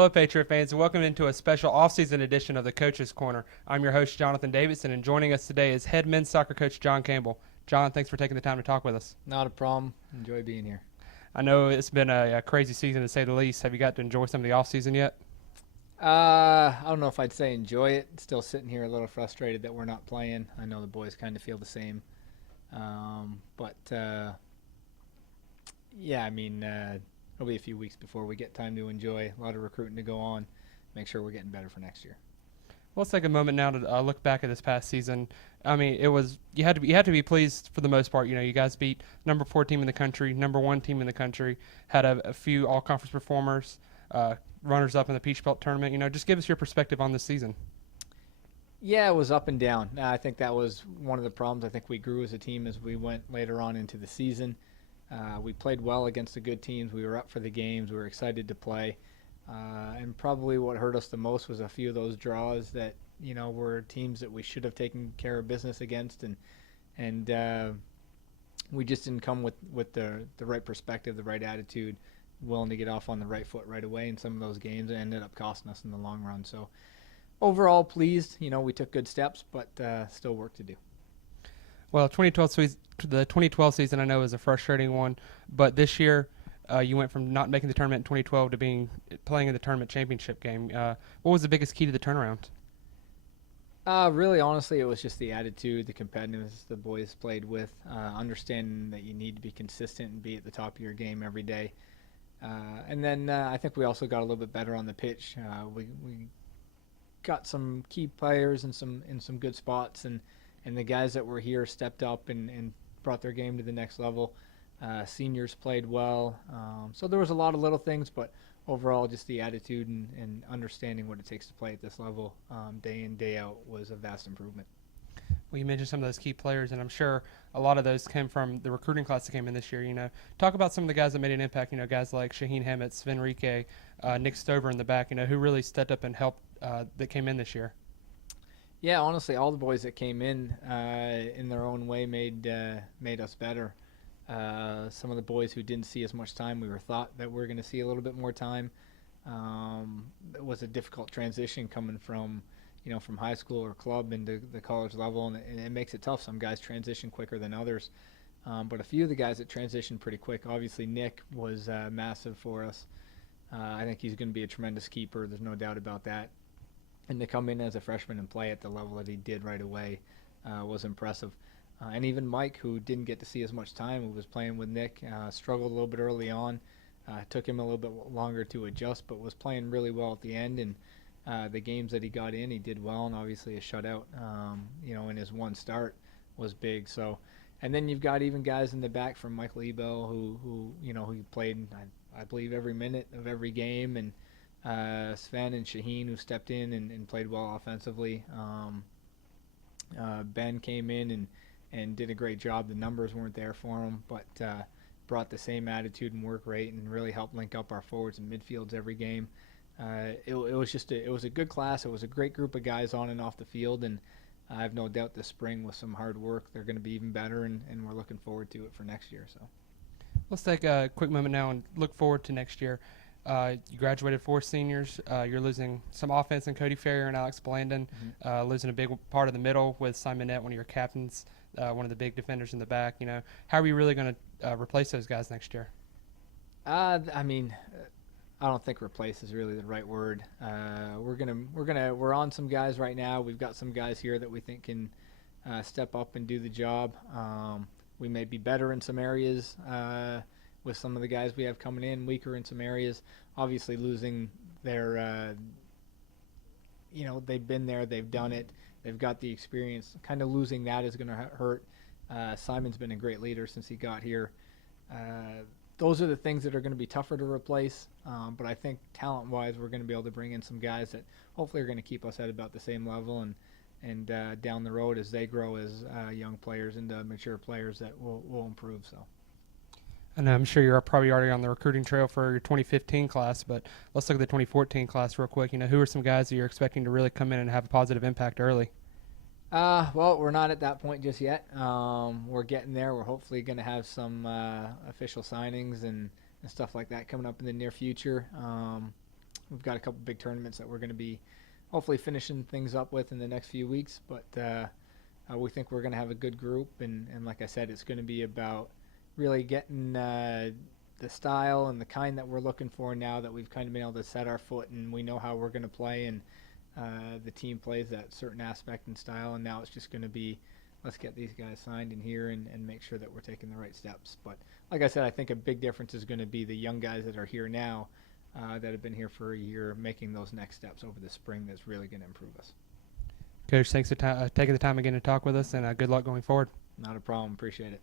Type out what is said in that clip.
Hello, Patriot fans, and welcome into a special offseason edition of the Coach's Corner. I'm your host, Jonathan Davidson, and joining us today is head men's soccer coach John Campbell. John, thanks for taking the time to talk with us. Not a problem. Enjoy being here. I know it's been a crazy season, to say the least. Have you got to enjoy some of the offseason yet? I don't know if I'd say enjoy it. Still sitting here a little frustrated that we're not playing. I know the boys kind of feel the same. It'll be a few weeks before we get time to enjoy. A lot of recruiting to go on. Make sure we're getting better for next year. Well, let's take a moment now to look back at this past season. I mean, you had to be pleased for the most part. You know, you guys beat number 4 team in the country, number 1 team in the country, had a few all-conference performers, runners-up in the Peach Belt tournament. You know, just give us your perspective on this season. Yeah, it was up and down. I think that was one of the problems. I think we grew as a team as we went later on into the season. We played well against the good teams. We were up for the games. We were excited to play. And probably what hurt us the most was a few of those draws that, you know, were teams that we should have taken care of business against. And we just didn't come with the right perspective, the right attitude, willing to get off on the right foot right away in some of those games. It ended up costing us in the long run. So overall pleased. You know, we took good steps, but still work to do. Well, the 2012 season I know is a frustrating one, but this year you went from not making the tournament in 2012 to playing in the tournament championship game. What was the biggest key to the turnaround? Really, honestly, it was just the attitude, the competitiveness the boys played with, understanding that you need to be consistent and be at the top of your game every day. And then I think we also got a little bit better on the pitch. We got some key players in some good spots, and the guys that were here stepped up and brought their game to the next level. Seniors played well. So there was a lot of little things, but overall just the attitude and understanding what it takes to play at this level day in, day out was a vast improvement. Well, you mentioned some of those key players, and I'm sure a lot of those came from the recruiting class that came in this year. You know, talk about some of the guys that made an impact. You know, guys like Shaheen Hammett, Sven Rieke, Nick Stover in the back. You know, who really stepped up and helped that came in this year. Yeah, honestly, all the boys that came in their own way made us better. Some of the boys who didn't see as much time, we were thought that we were going to see a little bit more time. It was a difficult transition coming from high school or club into the college level, and it makes it tough. Some guys transition quicker than others, but a few of the guys that transitioned pretty quick. Obviously, Nick was massive for us. I think he's going to be a tremendous keeper. There's no doubt about that. And to come in as a freshman and play at the level that he did right away was impressive. And even Mike, who didn't get to see as much time, who was playing with Nick, struggled a little bit early on. Took him a little bit longer to adjust, but was playing really well at the end. And the games that he got in, he did well. And obviously a shutout, in his one start was big. So, and then you've got even guys in the back from Michael Ebel, who played, I believe, every minute of every game, and Sven and Shaheen, who stepped in and played well offensively. Ben came in and did a great job. The numbers weren't there for him, but brought the same attitude and work rate and really helped link up our forwards and midfields every game. It was a good class. It was a great group of guys on and off the field, and I have no doubt this spring with some hard work they're going to be even better, and we're looking forward to it for next year. So Let's take a quick moment now and look forward to next year. You graduated 4 seniors. You're losing some offense in Cody Ferrier and Alex Blandon, losing a big part of the middle with Simon Nett, one of your captains, one of the big defenders in the back. You know, how are you really going to replace those guys next year? I don't think replace is really the right word. We're on some guys right now. We've got some guys here that we think can step up and do the job. We may be better in some areas with some of the guys we have coming in, weaker in some areas. Obviously losing their, they've been there, they've done it, they've got the experience. Kind of losing that is going to hurt. Simon's been a great leader since he got here. Those are the things that are going to be tougher to replace, but I think talent-wise we're going to be able to bring in some guys that hopefully are going to keep us at about the same level, and down the road as they grow as young players into mature players that will improve. So. And I'm sure you're probably already on the recruiting trail for your 2015 class, but let's look at the 2014 class real quick. You know, who are some guys that you're expecting to really come in and have a positive impact early? Well, we're not at that point just yet. We're getting there. We're hopefully going to have some official signings and stuff like that coming up in the near future. we've got a couple big tournaments that we're going to be hopefully finishing things up with in the next few weeks. But we think we're going to have a good group, and like I said, it's going to be about really getting the style and the kind that we're looking for now that we've kind of been able to set our foot and we know how we're going to play, and the team plays that certain aspect and style, and now it's just going to be, let's get these guys signed in here and make sure that we're taking the right steps. But like I said, I think a big difference is going to be the young guys that are here now that have been here for a year, making those next steps over the spring that's really going to improve us. Coach, thanks for taking the time again to talk with us, and good luck going forward. Not a problem. Appreciate it.